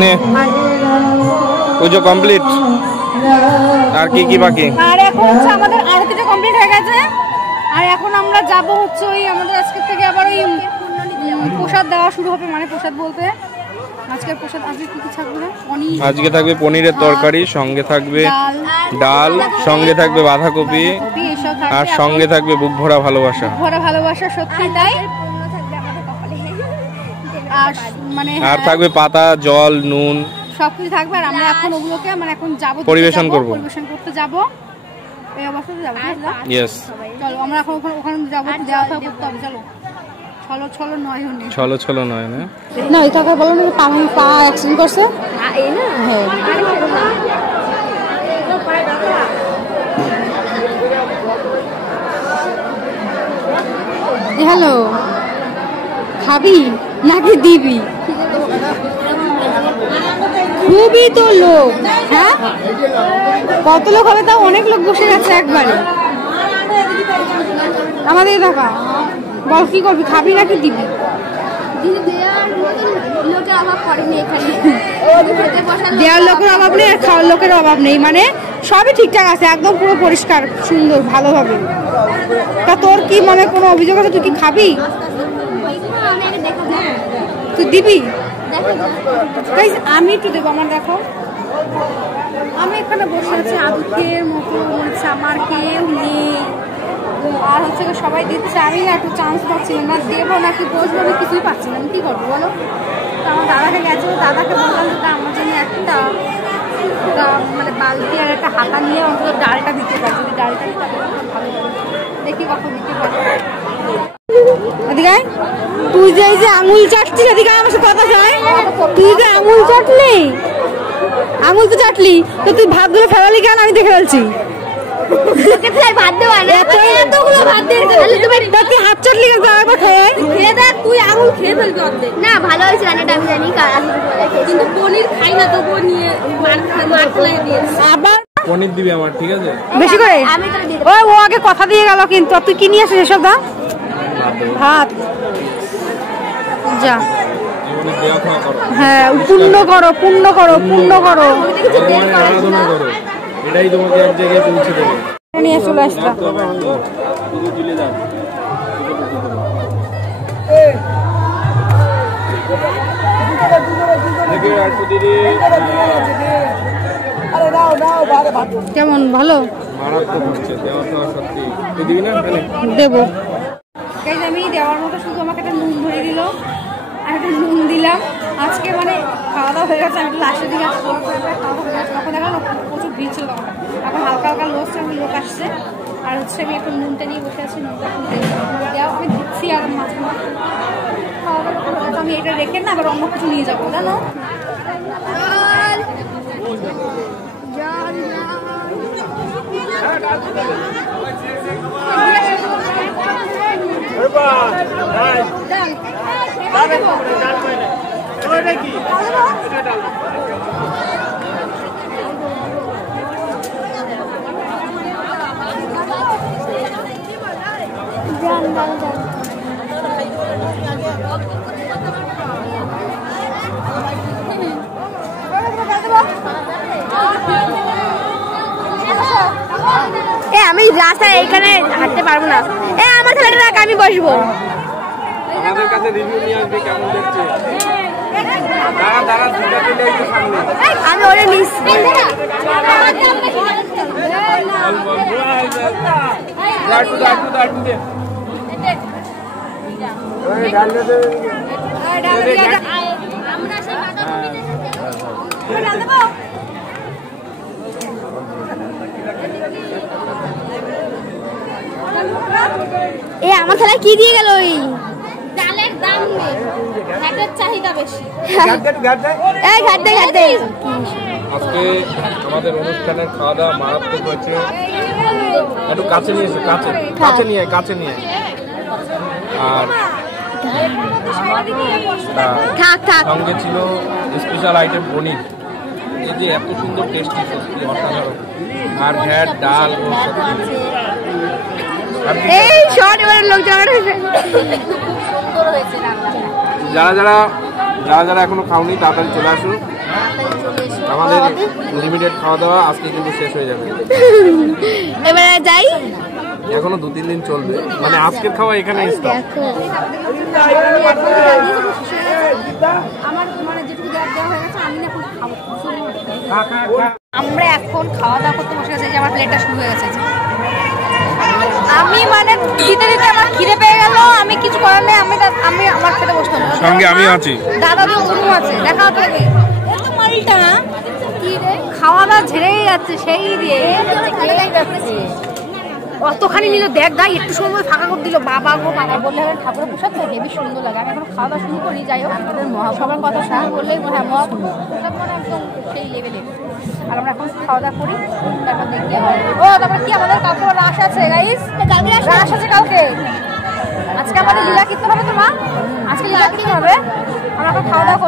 নে পুজো কমপ্লিট। আর কি কি বাকি? আর এখন হচ্ছে আমাদের আরতিটা কমপ্লিট হয়ে গেছে। আর এখন আমরা যাব হচ্ছে ওই আমাদের আজকে থেকে আবার ওই প্রসাদ দেওয়া শুরু হবে। মানে প্রসাদ বলতে আজকের প্রসাদ আজকে কি কি থাকবে? আজকে থাকবে পনিরের তরকারি, সঙ্গে থাকবে ডাল, সঙ্গে থাকবে বাঁধাকপি, আর সঙ্গে থাকবে বুক ভরা ভালোবাসা। ভরা ভালোবাসা, সত্যি তাই। আর মানে আর থাকবে পাতা, জল, নুন, সবকিছু থাকবে। আর আমরা এখন ওগুলোকে মানে এখন যাবো পরিবেশন করতে যাবো। এই অবস্থাতে যাবো। ইয়েস, চলো আমরা এখন ওখানে যাবো, দেওয়া থাকা করতে হবে। চলো ছলো ছলো নয় হনে ছলো ছলো নয় না না ওই কাকা বলো না পা অ্যাক্সিডেন্ট করছে। এই না হ্যাঁ হ্যালো, খাবি নাকি দিবি? খুবই তো লোক। হ্যাঁ কত লোক হবে? তাও অনেক লোক বসে গেছে একবারে। আমাদের টাকা বল কি করবি, খাবি নাকি দিবি? দেওয়ার লোকের অভাব নেই আর খাওয়ার লোকের অভাব নেই। মানে সবই ঠিকঠাক আছে, একদম পুরো পরিষ্কার সুন্দর ভালোভাবে। তা তোর কি মানে কোনো অভিযোগ আছে? তুই কি খাবি? তুই দিবি? আমি একটু দেবো। আমার দেখো আমি এখানে বসে আছি আদুকের মতো, বলছে আমার কেউ নেই। আর হচ্ছে সবাই দিচ্ছে, আমি একটু চান্স পাচ্ছি না, দেবো নাকি বসবো আমি কিছুই পাচ্ছি না। আমি কী করবো বলো? আমার দাদাকে গেছিলো, দাদাকে বললাম যে আমার জন্য একটা মানে বালতি আর একটা হাতা নিয়ে অন্তত ডালটা দিতে পারি। যদি ডালটা ভালো দেখি কখন দিতে পারি। এদিকে তুই যে এই যে আঙুল চাটছিস, এদিকে আমার সাথে কথা চাই। তুই যে আঙুল চাটলি, আঙুল তো চাটলি, তো তুই ভাতগুলো ফেলালি কেন? আমি দেখে ফেলছি। হাত চাটলি কেন? খেয়ে দেখ, তুই আঙুল খেয়ে ফেলবি অর্ধেক। না ভালো হয়েছে রান্নাটা, আমি জানি কিন্তু পনির খাই না, তবু নিয়ে আবার পনির দিবি আমার, ঠিক আছে? বেশি করে ওই ও আগে কথা দিয়ে গেল, কিন্তু তুই কি নিয়ে আসিস এসব? দা ভাত যা। হ্যাঁ পূর্ণ করো, পূর্ণ করো, পূর্ণ করো। এটাই তোমাকে এক জায়গায় পৌঁছে দেবে। নিয়ে চলে আসলাম। কেমন ভালো? দেবো আমি দেওয়ার মতো, শুধু আমাকে একটা নুন ধরে দিল আর একটা নুন দিলাম। আজকে মানে খাওয়া দাওয়া হয়ে গেছে। আমি লাস্টের দিকে খাওয়া হয়ে গেছে, তখন দেখা প্রচুর ভিড় ছিল। এখন হালকা হালকা লোক আসছে। আর হচ্ছে আমি এখন নুনটা নিয়ে বসে আছি। নুনটা এখন দেওয়া আমি দিচ্ছি। আর মাঝে মাঝে খাওয়া দাওয়া আমি এটা রেখে না আবার অন্য কিছু নিয়ে যাবো, জানো? আমি রাস্তায় এইখানে হাঁটতে পারবো না। আমার ছেলেটা রাখ, আমি বসবো। আমাদের কাছে রিভিউ নিয়ে আসবে কেমন দেখছে। দাঁড়া দাঁড়া, দুটা চলে একটু সামনে। আমি ওরে মিস আমার ছেলে কি দিয়ে গেল? ওই ডালের দাম নেই, ঘাটের চাহিদা বেশি। আজকে আমাদের অনুষ্ঠানের খাওয়া দাওয়া মারাত্মক হয়েছে। একটু কাছে নিয়ে এসে, কাছে নিয়ে আর সঙ্গে ছিল স্পেশাল আইটেম পনির। এই যে এত সুন্দর টেস্টি, সত্যি অসাধারণ। আর ঘ্যাট, ডাল, যারা যারা যারা যারা এখনো খাওনি তাড়াতাড়ি চলে আসুন। আমাদের লিমিটেড খাওয়া দাওয়া আজকে কিন্তু শেষ হয়ে যাবে। এবারে যাই, এখনো 2-3 দিন চলবে, মানে আজকের খাওয়া এখানে স্টপ। আমরা এখন খাওয়া দাওয়া করতে বসে গেছি, আমার প্লেটটা শুরু হয়ে গেছে। আমি মানে দিতে দিতে আমার খিদে পেয়ে গেল, আমি কিছু করার নেই, আমি আমার খেতে বসতে হলো। সঙ্গে আমি আছি, দাদা তো অনু আছে, দেখা হবে এত মালটা খাওয়া দাওয়া ঝেড়েই যাচ্ছে সেই দিয়ে অতখানি নিল। দেখ ভাই একটু সময় ফাঁকা করে দিল, বাবা গো বাবা বললে হবে ঠাকুরের প্রসাদ তো হেবি সুন্দর লাগে। আমি এখন খাওয়া দাওয়া শুরু করি, যাই হোক সবার কথা শুরু করলেই হ্যাঁ মহাপ্রসাদ মানে একদম সেই লেভেলের। আর আমরা এখন খাওয়া দাওয়া করি, তারপর দেখি ও তারপরে কি আমাদের কালকে রাস আছে গাইস, রাস আছে কালকে। আজকে আমাদের লীলা কীর্তন হবে তো মা, আজকে লীলা কীর্তন হবে। আমরা এখন খাওয়া দাওয়া করি।